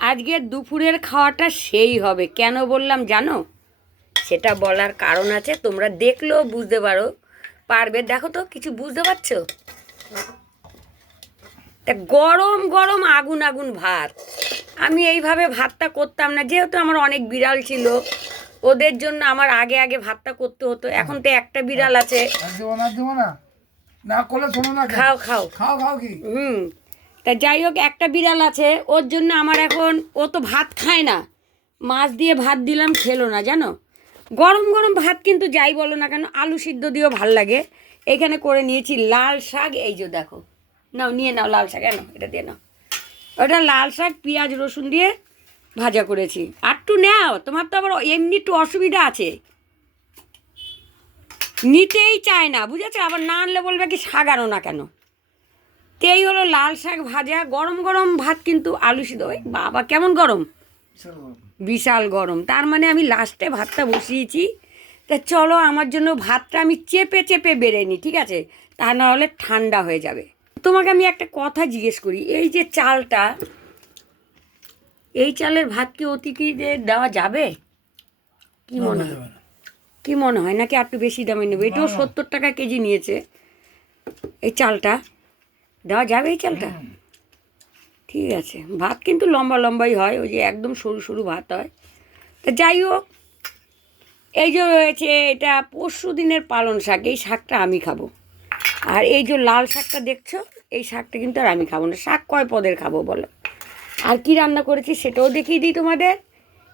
আজকে দুপুরের খাওয়াটা সেই হবে। কেন বললাম জানো? সেটা বলার কারণ আছে তোমরা দেখলেও বুঝতে পারো। পারবে দেখো তো কিছু বুঝতে পারছ? তা গরম গরম আগুন আগুন ভাত। আমি এইভাবে ভাতটা করতাম না যেহেতু আমার অনেক বিড়াল ছিল ওদের জন্য আমার আগে আগে ভাতটা করতে হতো। এখন তো একটা বিড়াল আছে। না করলে শোনো না খাও খাও। খাও খাও কি? হুম। তা যাই হোক, একটা বিড়াল আছে, ওর জন্য আমার এখন, ও তো ভাত খায় না। মাছ দিয়ে ভাত দিলাম, খেলো না, জানো? গরম গরম ভাত কিন্তু যাই বলো না কেন, আলু সিদ্ধ দিয়েও ভালো লাগে। এখানে করে নিয়েছি লাল শাক, এই যে দেখো। নাও, নিয়ে নাও লাল শাক কেন এটা দিয়ে নাও। ওটা লাল শাক, পেঁয়াজ, রসুন দিয়ে ভাজা করেছি। আর একটু নাও, তোমার তো আবার এমনি একটু অসুবিধা আছে। নিতেই চায় না, বুঝেছ? আবার না আনলে বলবে কি, শাক না কেন? তো এই হলো লাল শাক ভাজা গরম গরম ভাত কিন্তু আলু সিদ্ধ ওই বাবা কেমন গরম? বিশাল গরম। তার মানে আমি লাস্টে ভাতটা বসিয়েছি। তা চলো আমার জন্য ভাতটা আমি চেপে চেপে বেড়ে নিই ঠিক আছে? তা না হলে ঠান্ডা হয়ে যাবে। তোমাকে আমি একটা কথা জিজ্ঞেস করি এই যে চালটা এই চালের ভাত কি অতিথিদের দেওয়া যাবে? কি মনে হয়? কি মনে হয়? নাকি একটু বেশি দামে নেবে? এটাও সত্তর টাকা কেজি নিয়েছে এই চালটা। দেওয়া যাবে এই চালটা? ঠিক আছে। ভাত কিন্তু লম্বা লম্বাই হয় ওই যে একদম সরু সরু ভাত হয়। তা যাই হোক এই যে রয়েছে এটা পরশু দিনের পালন শাক এই শাকটা আমি খাব। আর এই যে লাল শাকটা দেখছ এই শাকটা কিন্তু আর আমি খাব না। শাক কয় পদের খাব বলো? আর কি রান্না করেছি সেটাও দেখিয়ে দিই তোমাদের।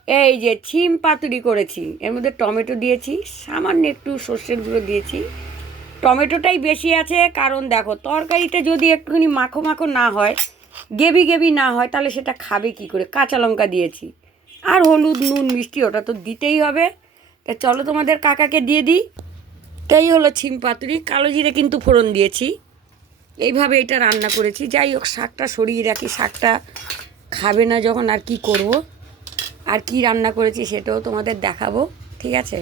এই যে ছিম পাতুরি করেছি এর মধ্যে টমেটো দিয়েছি সামান্য একটু সর্ষের গুঁড়ো দিয়েছি। টমেটোটাই বেশি আছে, কারণ দেখো, তরকারিতে যদি একটুখানি মাখো মাখো না হয় গেবি গেবি না হয়, তাহলে সেটা খাবে কি করে? কাঁচা লঙ্কা দিয়েছি। আর হলুদ, নুন, মিষ্টি, ওটা তো দিতেই হবে। তা চলো তোমাদের কাকাকে দিয়ে দিই। তাই হলো ছিম পাতুরি, কালো জিরে কিন্তু ফোড়ন দিয়েছি। এইভাবে এটা রান্না করেছি। যাই হোক, শাকটা সরিয়ে রাখি। শাকটা খাবে না যখন আর কি করব, আর কি রান্না করেছি সেটাও তোমাদের দেখাবো। ঠিক আছে?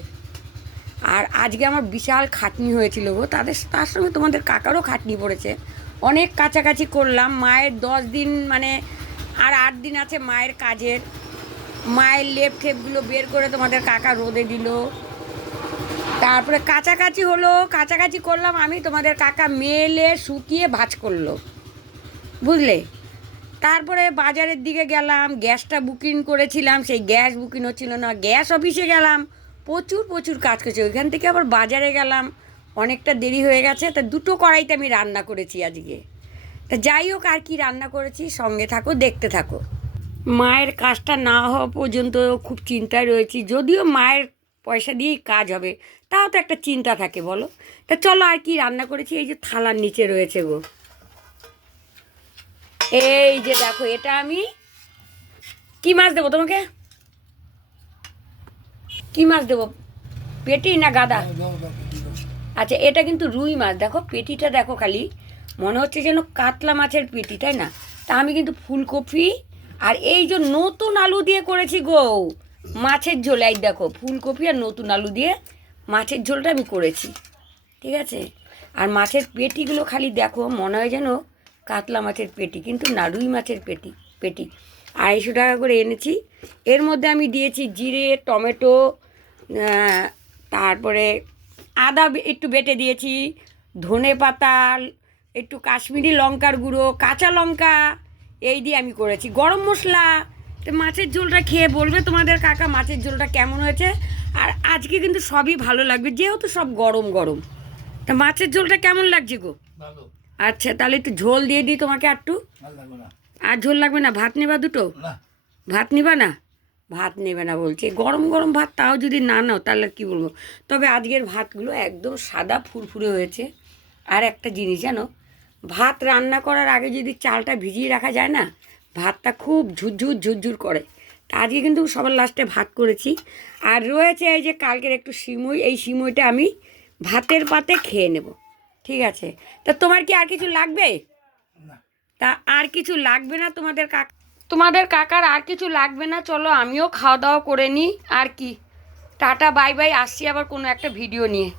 আর আজকে আমার বিশাল খাটনি হয়েছিল গো। তাদের তার সঙ্গে তোমাদের কাকারও খাটনি পড়েছে। অনেক কাছাকাছি করলাম। মায়ের দশ দিন মানে আর আট দিন আছে মায়ের কাজের। মায়ের লেপ ঠেপগুলো বের করে তোমাদের কাকা রোদে দিল। তারপরে কাছাকাছি হলো, কাছাকাছি করলাম, আমি তোমাদের কাকা মেলে শুকিয়ে ভাজ করল। বুঝলে? তারপরে বাজারের দিকে গেলাম, গ্যাসটা বুকিং করেছিলাম। সেই গ্যাস বুকিং হচ্ছিল না, গ্যাস অফিসে গেলাম। প্রচুর প্রচুর কাজ করছে। ওইখান থেকে আবার বাজারে গেলাম, অনেকটা দেরি হয়ে গেছে, তা দুটো কড়াইতে আমি রান্না করেছি আজকে। তা যাই হোক, আর কি রান্না করেছি, সঙ্গে থাকো, দেখতে থাকো। মায়ের কাজটা না হওয়া পর্যন্ত খুব চিন্তায় রয়েছি, যদিও মায়ের পয়সা দিয়েই কাজ হবে, তাও তো একটা চিন্তা থাকে, বলো। তা চলো, আর কি রান্না করেছি, এই যে থালার নিচে রয়েছে গো। এই যে দেখো, এটা আমি কি মাছ দেবো তোমাকে? কি মাছ দেবো? পেটি না গাদা। আচ্ছা এটা কিন্তু রুই মাছ। দেখো পেটিটা দেখো খালি। মনে হচ্ছে যেন কাতলা মাছের পেটি তাই না? তা আমি কিন্তু ফুলকপি আর এই যে নতুন আলু দিয়ে করেছি গো মাছের ঝোল। এই দেখো ফুলকপি আর নতুন আলু দিয়ে মাছের ঝোলটা আমি করেছি। ঠিক আছে? আর মাছের পেটিগুলো খালি দেখো মনে হয় যেন কাতলা মাছের পেটি কিন্তু না রুই মাছের পেটি পেটি। আড়াইশো টাকা করে এনেছি। এর মধ্যে আমি দিয়েছি জিরে টমেটো তারপরে আদা একটু বেটে দিয়েছি ধনে পাতা একটু কাশ্মীরি লঙ্কার গুঁড়ো কাঁচা লঙ্কা এই দিয়ে আমি করেছি। গরম মশলা তো মাছের ঝোলটা খেয়ে বলবে তোমাদের কাকা মাছের ঝোলটা কেমন হয়েছে। আর আজকে কিন্তু সবই ভালো লাগবে যেহেতু সব গরম গরম। তা মাছের ঝোলটা কেমন লাগছে গো? আচ্ছা তাহলে একটু ঝোল দিয়ে দিই তোমাকে একটু। আর ঝোল লাগবে না? ভাত নেবা দুটো? ভাত নিবা না? ভাত নেবে না বলছে। গরম গরম ভাত তাও যদি না নাও তাহলে কি বলব? তবে আজকের ভাতগুলো একদম সাদা ফুরফুরে হয়েছে। আর একটা জিনিস জানো ভাত রান্না করার আগে যদি চালটা ভিজিয়ে রাখা যায় না ভাতটা খুব ঝুরঝুর ঝুরঝুর করে। তা আজকে কিন্তু সবার লাস্টে ভাত করেছি। আর রয়েছে এই যে কালকের একটু সিমুই এই সিমুইটা আমি ভাতের পাতে খেয়ে নেব। ঠিক আছে? তা তোমার কি আর কিছু লাগবে? তা আর কিছু লাগবে না তোমাদের কাক তোমাদের কাকার আর কিছু লাগবে না, চলো আমিও খাওয়া দাওয়া করে নিই, আর কি। টাটা, বাই বাই, আসছি আবার কোনো একটা ভিডিও নিয়ে।